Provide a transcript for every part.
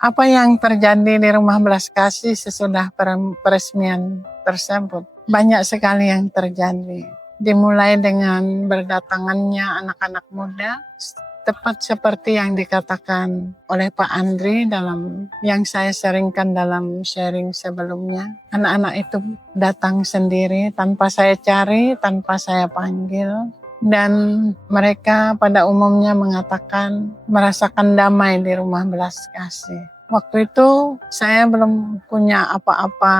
Apa yang terjadi di Rumah Belas Kasih sesudah peresmian tersebut? Banyak sekali yang terjadi. Dimulai dengan berdatangannya anak-anak muda, tepat seperti yang dikatakan oleh Pak Andri dalam yang saya sharingkan dalam sharing sebelumnya. Anak-anak itu datang sendiri tanpa saya cari, tanpa saya panggil. Dan mereka pada umumnya mengatakan merasakan damai di Rumah Belas Kasih. Waktu itu saya belum punya apa-apa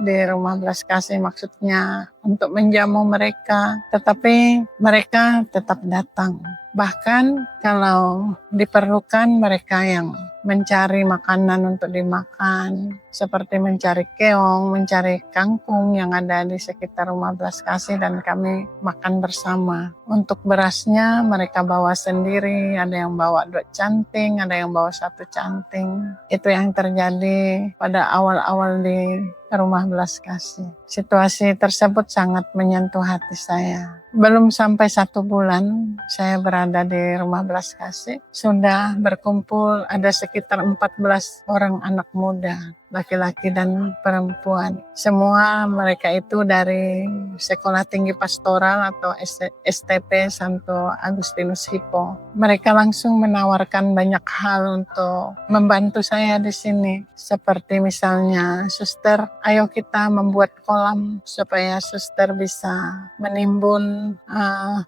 di Rumah Belas Kasih, maksudnya untuk menjamu mereka, tetapi mereka tetap datang. Bahkan kalau diperlukan mereka yang mencari makanan untuk dimakan, seperti mencari keong, mencari kangkung yang ada di sekitar Rumah Belas Kasih dan kami makan bersama. Untuk berasnya mereka bawa sendiri, ada yang bawa 2 canting, ada yang bawa 1 canting. Itu yang terjadi pada awal-awal di Rumah Belas Kasih. Situasi tersebut sangat menyentuh hati saya. Belum sampai 1 bulan saya berada di Rumah Belas Kasih, sudah berkumpul ada sekitar 14 orang anak muda, laki-laki dan perempuan. Semua mereka itu dari Sekolah Tinggi Pastoral atau STP Santo Agustinus Hippo. Mereka langsung menawarkan banyak hal untuk membantu saya di sini. Seperti misalnya, "Suster, ayo kita membuat kolam supaya suster bisa menimbun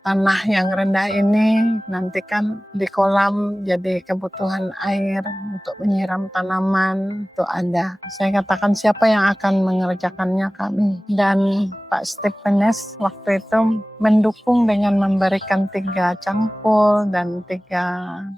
tanah yang rendah ini. Nanti kan di kolam jadi kebutuhan air untuk menyiram tanaman itu ada." Saya katakan, siapa yang akan mengerjakannya? Kami. Dan Pak Stepanes waktu itu mendukung dengan memberikan 3 cangkul dan 3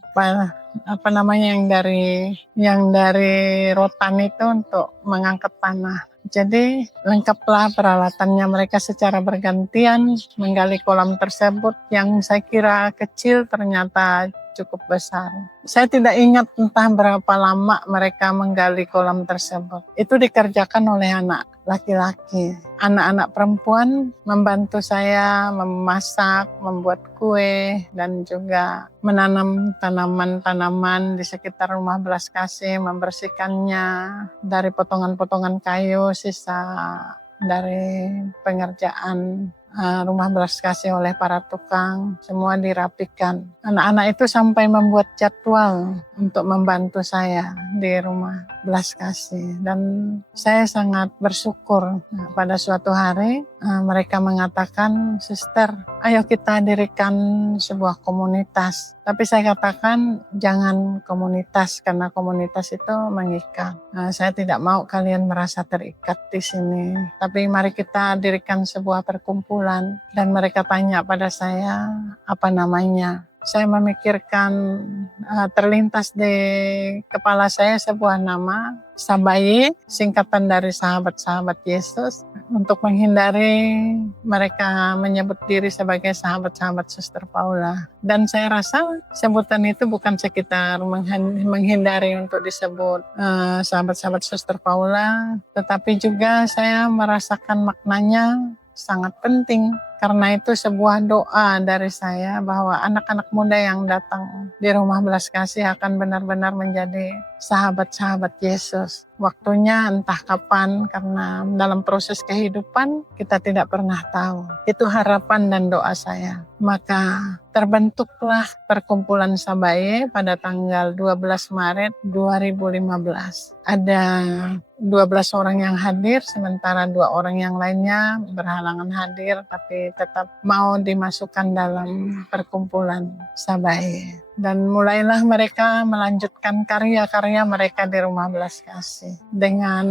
yang dari rotan itu untuk mengangkat tanah. Jadi lengkaplah peralatannya, mereka secara bergantian menggali kolam tersebut yang saya kira kecil ternyata cukup besar. Saya tidak ingat entah berapa lama mereka menggali kolam tersebut. Itu dikerjakan oleh anak laki-laki. Anak-anak perempuan membantu saya memasak, membuat kue, dan juga menanam tanaman-tanaman di sekitar Rumah Belas Kasih, membersihkannya dari potongan-potongan kayu, sisa dari pengerjaan Rumah Belas Kasih oleh para tukang, semua dirapikan. Anak-anak itu sampai membuat jadwal untuk membantu saya di Rumah Belas Kasih, dan saya sangat bersyukur. Pada suatu hari mereka mengatakan, "Suster, ayo kita dirikan sebuah komunitas." Tapi saya katakan jangan komunitas, karena komunitas itu mengikat. Saya tidak mau kalian merasa terikat di sini, tapi mari kita dirikan sebuah perkumpulan. Dan mereka tanya pada saya, apa namanya? Saya memikirkan, terlintas di kepala saya sebuah nama, Sabaye, singkatan dari sahabat-sahabat Yesus, untuk menghindari mereka menyebut diri sebagai sahabat-sahabat Suster Paula. Dan saya rasa sebutan itu bukan sekitar menghindari untuk disebut sahabat-sahabat Suster Paula, tetapi juga saya merasakan maknanya sangat penting. Karena itu sebuah doa dari saya bahwa anak-anak muda yang datang di Rumah Belas Kasih akan benar-benar menjadi sahabat-sahabat Yesus. Waktunya entah kapan, karena dalam proses kehidupan kita tidak pernah tahu. Itu harapan dan doa saya. Maka terbentuklah perkumpulan Sabaye pada tanggal 12 Maret 2015. Ada 12 orang yang hadir, sementara 2 orang yang lainnya berhalangan hadir, tapi tetap mau dimasukkan dalam perkumpulan Sabaye. Dan mulailah mereka melanjutkan karya-karya mereka di Rumah Belas Kasih dengan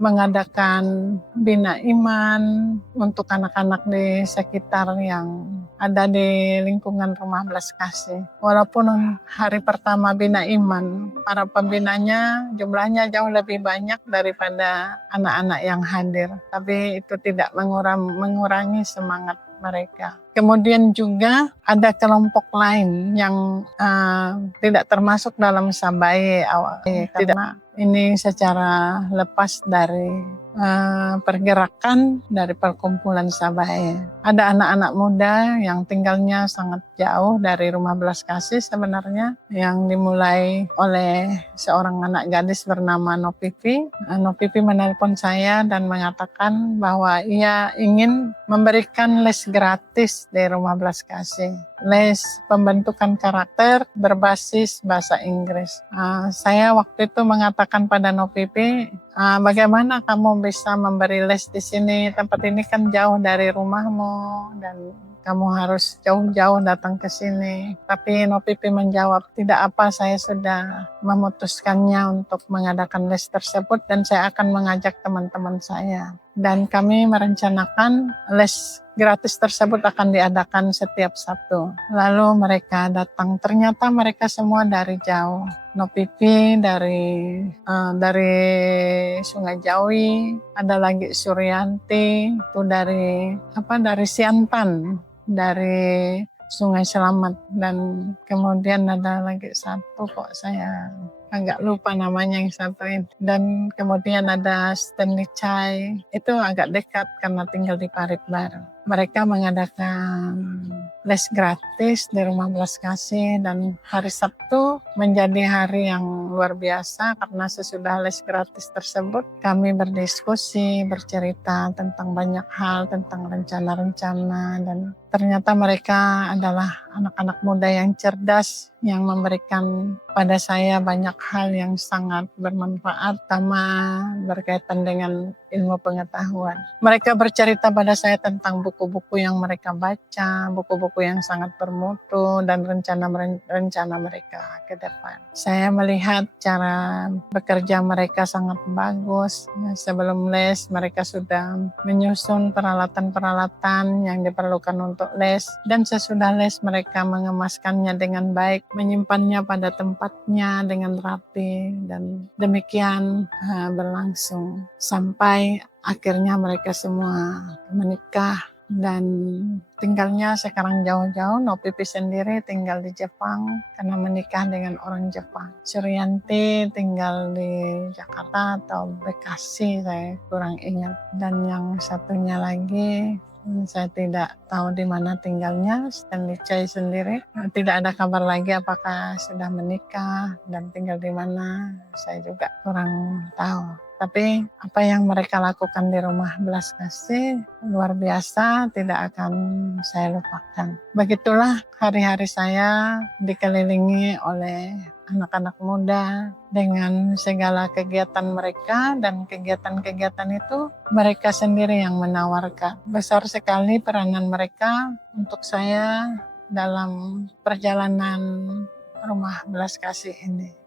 mengadakan bina iman untuk anak-anak di sekitar yang ada di lingkungan Rumah Belas Kasih. Walaupun hari pertama bina iman, para pembinanya jumlahnya jauh lebih banyak daripada anak-anak yang hadir, tapi itu tidak mengurangi semangat mereka. Kemudian juga ada kelompok lain yang tidak termasuk dalam Sabae awal, karena ini secara lepas dari pergerakan dari perkumpulan Sabae. Ada anak-anak muda yang tinggalnya sangat jauh dari Rumah Belas Kasih sebenarnya, yang dimulai oleh seorang anak gadis bernama Nopipi. Nopipi menelpon saya dan mengatakan bahwa ia ingin memberikan les gratis di Rumah Belas Kasih. Les pembentukan karakter berbasis bahasa Inggris. Saya waktu itu mengatakan pada Nopipi, bagaimana kamu bisa memberi les di sini? Tempat ini kan jauh dari rumahmu dan kamu harus jauh-jauh datang ke sini. Tapi Nopipi menjawab, tidak apa, saya sudah memutuskannya untuk mengadakan les tersebut dan saya akan mengajak teman-teman saya. Dan kami merencanakan les gratis tersebut akan diadakan setiap Sabtu. Lalu mereka datang, ternyata mereka semua dari jauh. Nopipi dari Sungai Jawi, ada lagi Suryanti itu dari Siantan, dari Sungai Selamat, dan kemudian ada lagi satu kok saya agak lupa namanya yang satu ini. Dan kemudian ada Stanley Chai, itu agak dekat karena tinggal di Paritbaru. Mereka mengadakan les gratis di Rumah Belas Kasih dan hari Sabtu menjadi hari yang luar biasa karena sesudah les gratis tersebut kami berdiskusi, bercerita tentang banyak hal, tentang rencana-rencana, dan ternyata mereka adalah anak-anak muda yang cerdas yang memberikan pada saya banyak hal yang sangat bermanfaat, terutama berkaitan dengan ilmu pengetahuan. Mereka bercerita pada saya tentang buku-buku yang mereka baca, buku-buku yang sangat bermutu, dan rencana mereka ke depan. Saya melihat cara bekerja mereka sangat bagus. Sebelum les, mereka sudah menyusun peralatan-peralatan yang diperlukan untuk les, dan sesudah les mereka mengemaskannya dengan baik, menyimpannya pada tempatnya dengan rapi, dan demikian berlangsung sampai akhirnya mereka semua menikah dan tinggalnya sekarang jauh-jauh. Nopipi sendiri tinggal di Jepang karena menikah dengan orang Jepang. Suryanti tinggal di Jakarta atau Bekasi, saya kurang ingat. Dan yang satunya lagi saya tidak tahu di mana tinggalnya. Stanley Chai sendiri tidak ada kabar lagi apakah sudah menikah dan tinggal di mana, saya juga kurang tahu. Tapi apa yang mereka lakukan di Rumah Belas Kasih luar biasa, tidak akan saya lupakan. Begitulah hari-hari saya dikelilingi oleh anak-anak muda dengan segala kegiatan mereka, dan kegiatan-kegiatan itu mereka sendiri yang menawarkan. Besar sekali peranan mereka untuk saya dalam perjalanan Rumah Belas Kasih ini.